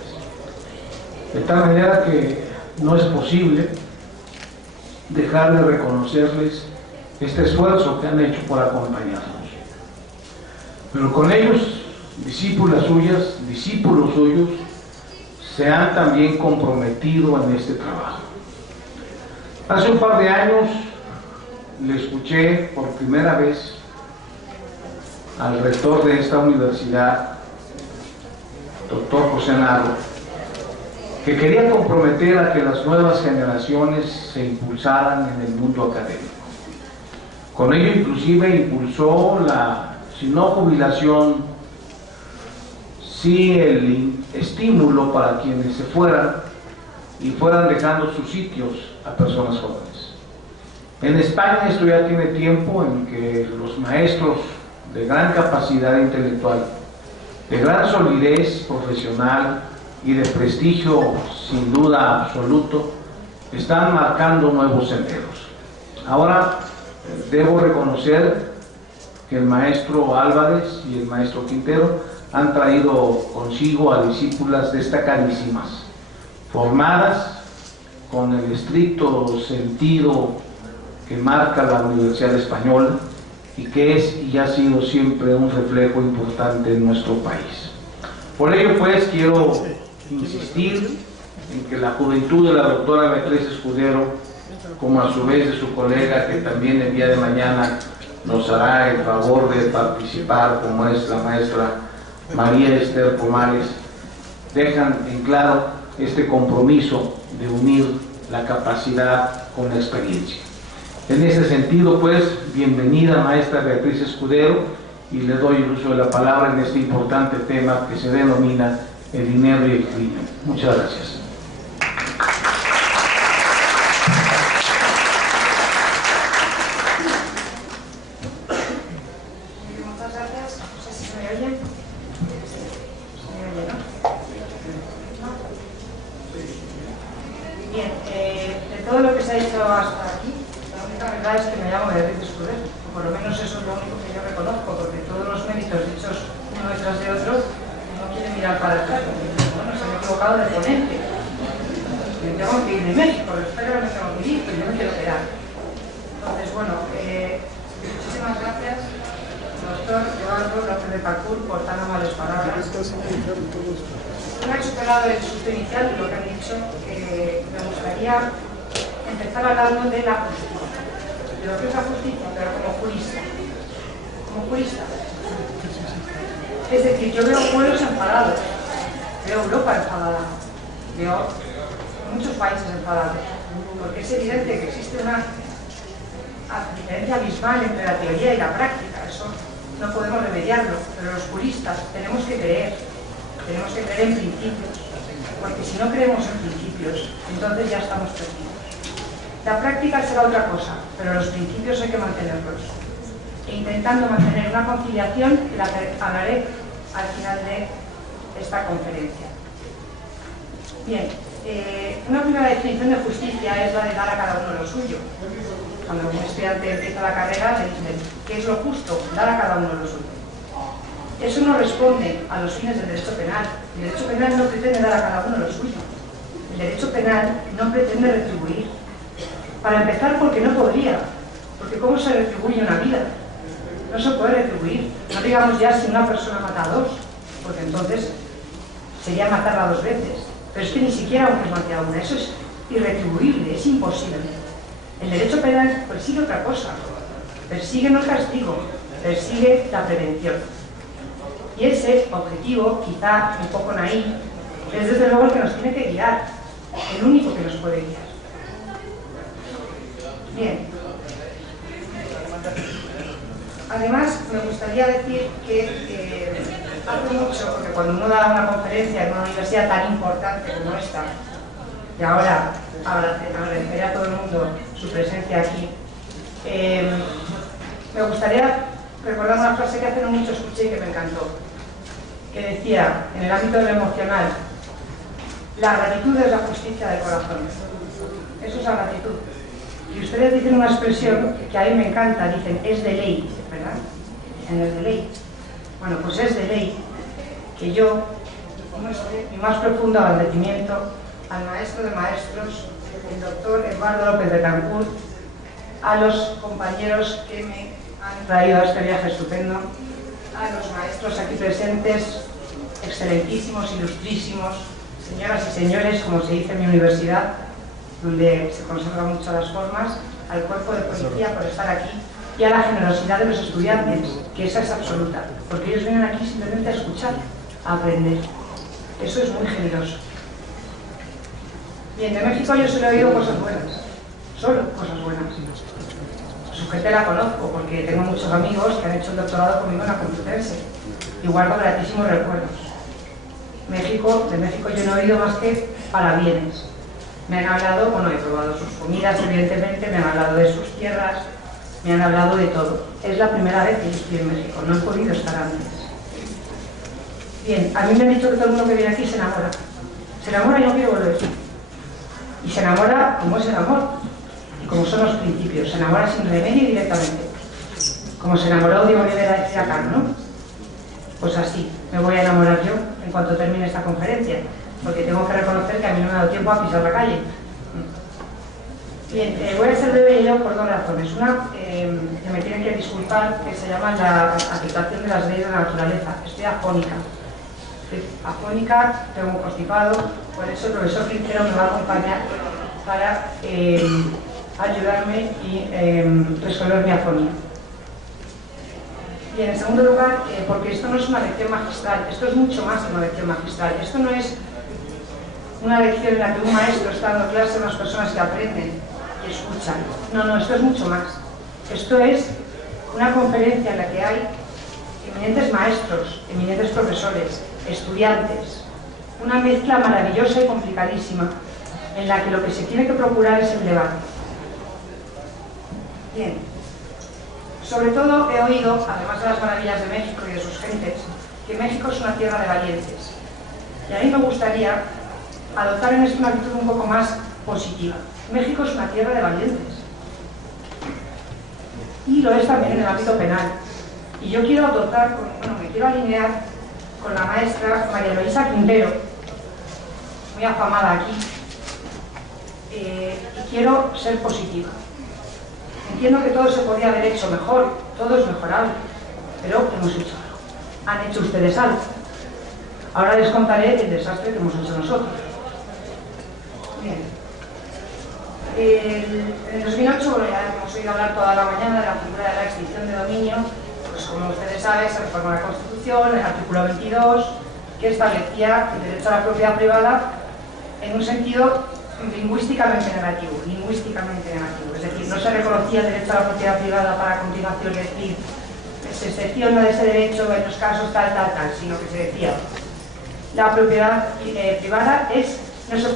De tal manera que no es posible dejar de reconocerles este esfuerzo que han hecho por acompañarnos. Pero con ellos, discípulos suyos, se han también comprometido en este trabajo. Hace un par de años le escuché por primera vez al rector de esta universidad, doctor José Narro, que quería comprometer a que las nuevas generaciones se impulsaran en el mundo académico. Con ello inclusive impulsó si no jubilación, sí el estímulo para quienes se fueran y fueran dejando sus sitios a personas jóvenes. En España esto ya tiene tiempo en que los maestros de gran capacidad intelectual, de gran solidez profesional y de prestigio sin duda absoluto, están marcando nuevos senderos. Ahora debo reconocer que el maestro Álvarez y el maestro Quintero han traído consigo a discípulas destacadísimas, formadas con el estricto sentido que marca la Universidad Española y que es y ha sido siempre un reflejo importante en nuestro país. Por ello, pues, quiero insistir en que la juventud de la doctora Beatriz Escudero, como a su vez de su colega, que también el día de mañana nos hará el favor de participar, como es la maestra María Esther Pomares, dejan en claro este compromiso de unir la capacidad con la experiencia. En ese sentido, pues, bienvenida maestra Beatriz Escudero, y le doy el uso de la palabra en este importante tema que se denomina el dinero y el crimen. Muchas gracias. Bien, de todo lo que se ha dicho hasta aquí, la única verdad es que me llamo Beatriz Escudero, o por lo menos eso es lo único que yo reconozco, porque todos los méritos dichos uno detrás de otro no quieren mirar para atrás, porque bueno, se han equivocado de ponente. Yo tengo que ir de México, espero que me tengo que ir, pero yo me quiero quedar. Entonces, bueno, muchísimas gracias, doctor Eduardo López de Parcour, por tan amables palabras. No he superado el susto inicial de lo que han dicho, que me gustaría empezar hablando de la justicia, de lo que es la justicia, pero como jurista. Como jurista. Es decir, yo veo pueblos enfadados, veo Europa enfadada, veo muchos países enfadados, porque es evidente que existe una diferencia abismal entre la teoría y la práctica. Eso no podemos remediarlo, pero los juristas tenemos que creer en principios, porque si no creemos en principios, entonces ya estamos perdidos. La práctica será otra cosa, pero los principios hay que mantenerlos. E intentando mantener una conciliación, de la que hablaré al final de esta conferencia. Bien, una primera definición de justicia es la de dar a cada uno lo suyo. Cuando un estudiante empieza la carrera, le dicen, ¿qué es lo justo? Dar a cada uno lo suyo. Eso no responde a los fines del derecho penal. El derecho penal no pretende dar a cada uno lo suyo. El derecho penal no pretende retribuir. Para empezar, porque no podría. Porque ¿cómo se retribuye una vida? No se puede retribuir. No digamos ya si una persona mata a dos, porque entonces sería matarla dos veces. Pero es que ni siquiera aunque mate a una. Eso es irretribuible, es imposible. El derecho penal persigue otra cosa. Persigue no el castigo, persigue la prevención. Y ese objetivo, quizá un poco naif, es desde luego el que nos tiene que guiar, el único que nos puede guiar. Bien. Además, me gustaría decir que hace mucho, porque cuando uno da una conferencia en una universidad tan importante como esta, y ahora agradeceré a todo el mundo su presencia aquí, me gustaría recordar una frase que hace no mucho escuché y que me encantó, que decía, en el ámbito de lo emocional, la gratitud es la justicia del corazón. Eso es la gratitud. Y ustedes dicen una expresión que a mí me encanta, dicen, es de ley, ¿verdad? Dicen, es de ley. Bueno, pues es de ley que yo muestre mi más profundo agradecimiento al maestro de maestros, el doctor Eduardo López Betancourt, a los compañeros que me han traído a este viaje estupendo, a los maestros aquí presentes, excelentísimos, ilustrísimos, señoras y señores, como se dice en mi universidad, donde se conservan mucho las formas, al cuerpo de policía por estar aquí y a la generosidad de los estudiantes, que esa es absoluta, porque ellos vienen aquí simplemente a escuchar, a aprender. Eso es muy generoso. Bien, de México yo solo he oído cosas buenas, solo cosas buenas. Su gente la conozco porque tengo muchos amigos que han hecho el doctorado conmigo en la Complutense y guardo gratísimos recuerdos. De México yo no he oído más que parabienes. Me han hablado, bueno, he probado sus comidas, evidentemente, me han hablado de sus tierras, me han hablado de todo. Es la primera vez que yo estoy en México, no he podido estar antes. Bien, a mí me han dicho que todo el mundo que viene aquí se enamora. Se enamora y no quiere volver. Y se enamora como es el amor, y como son los principios. Se enamora sin remedio y directamente. Como se enamoró Diego Rivera de Chacán, ¿no? Pues así, me voy a enamorar yo en cuanto termine esta conferencia. Porque tengo que reconocer que a mí no me ha dado tiempo a pisar la calle. Bien, voy a ser breve yo por dos razones. Una, que me tienen que disculpar, que se llama la aplicación de las leyes de la naturaleza. Estoy afónica. Afónica, tengo un constipado, por eso el profesor Quintero me va a acompañar para ayudarme y resolver mi afonía. Y en segundo lugar, porque esto no es una lección magistral, esto es mucho más que una lección magistral. Esto no es una lección en la que un maestro está dando clase a unas personas que aprenden y escuchan. No, no, esto es mucho más. Esto es una conferencia en la que hay eminentes maestros, eminentes profesores, estudiantes, una mezcla maravillosa y complicadísima en la que lo que se tiene que procurar es el debate. Bien, sobre todo he oído, además de las maravillas de México y de sus gentes, que México es una tierra de valientes. Y a mí me gustaría adoptar en esto una actitud un poco más positiva. México es una tierra de valientes. Y lo es también en el ámbito penal. Y yo quiero adoptar, me quiero alinear con la maestra María Luisa Quintero, muy afamada aquí, y quiero ser positiva. Entiendo que todo se podría haber hecho mejor, todo es mejorable, pero hemos hecho algo. Han hecho ustedes algo. Ahora les contaré el desastre que hemos hecho nosotros. Bien. En el 2008, ya hemos oído hablar toda la mañana de la figura de la extinción de dominio, pues pues como ustedes saben, se reformó la Constitución, el artículo 22, que establecía el derecho a la propiedad privada en un sentido lingüísticamente negativo, es decir, no se reconocía el derecho a la propiedad privada para a continuación decir que se excepciona de ese derecho en los casos tal, sino que se decía la propiedad privada no se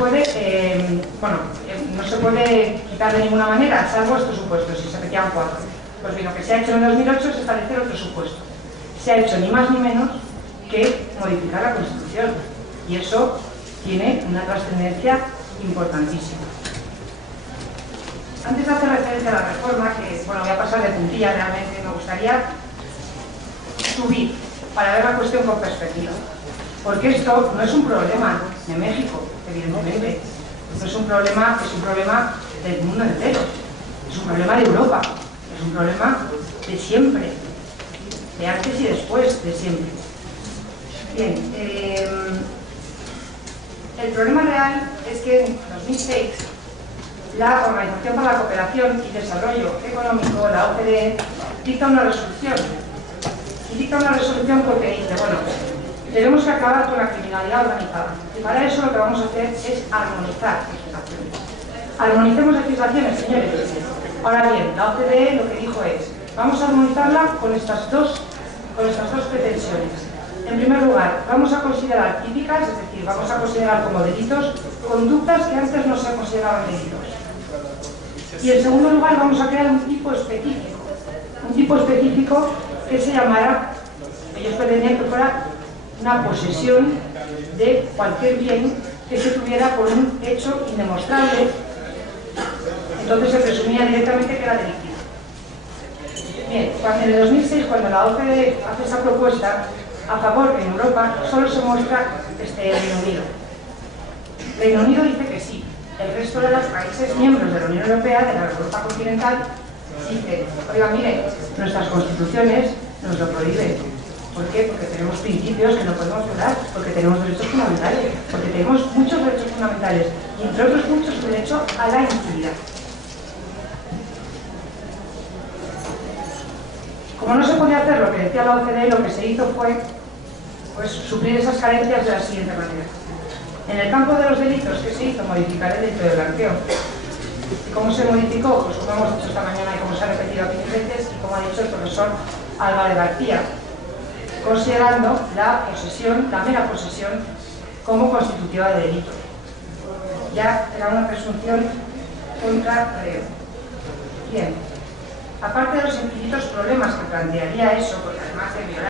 puede quitar de ninguna manera, salvo estos supuestos, y se metían 4. Pues bien, lo que se ha hecho en 2008 es establecer otro supuesto. Se ha hecho ni más ni menos que modificar la Constitución, y eso tiene una trascendencia importantísima. Antes de hacer referencia a la reforma, que bueno, voy a pasar de puntilla realmente, me gustaría subir para ver la cuestión con perspectiva. Porque esto no es un problema de México, evidentemente. Esto es un problema del mundo entero. Es un problema de Europa. Es un problema de siempre. De antes y después de siempre. Bien. El problema real es que en 2006 la Organización para la Cooperación y Desarrollo Económico, la OCDE, dicta una resolución. Y dicta una resolución porque dice, bueno, tenemos que acabar con la criminalidad organizada. Y para eso lo que vamos a hacer es armonizar legislaciones. Armonicemos legislaciones, señores. Ahora bien, la OCDE lo que dijo es, vamos a armonizarla con estas dos pretensiones. En primer lugar, vamos a considerar típicas, es decir, vamos a considerar como delitos conductas que antes no se consideraban delitos. Y en segundo lugar, vamos a crear un tipo específico que se llamara, ellos pretendían que fuera una posesión de cualquier bien que se tuviera por un hecho indemostrable, entonces se presumía directamente que era delictivo. Bien, en el 2006, cuando la OCDE hace esa propuesta, a favor en Europa solo se muestra Reino Unido. Reino Unido dice que sí. El resto de los países miembros de la Unión Europea, de la Europa continental, dicen, oiga, mire, nuestras constituciones nos lo prohíben. ¿Por qué? Porque tenemos principios que no podemos violar, porque tenemos derechos fundamentales, porque tenemos muchos derechos fundamentales, y entre otros muchos derecho a la intimidad. Como no se podía hacer lo que decía la OCDE, lo que se hizo fue suplir esas carencias de la siguiente manera. En el campo de los delitos, ¿qué se hizo? Modificar el delito de blanqueo. ¿Y cómo se modificó? Pues como hemos dicho esta mañana y como se ha repetido aquí 10 veces y como ha dicho el profesor Álvarez García, considerando la mera posesión como constitutiva de delito. Ya era una presunción contra reo. Bien. Aparte de los infinitos problemas que plantearía eso, porque además de violar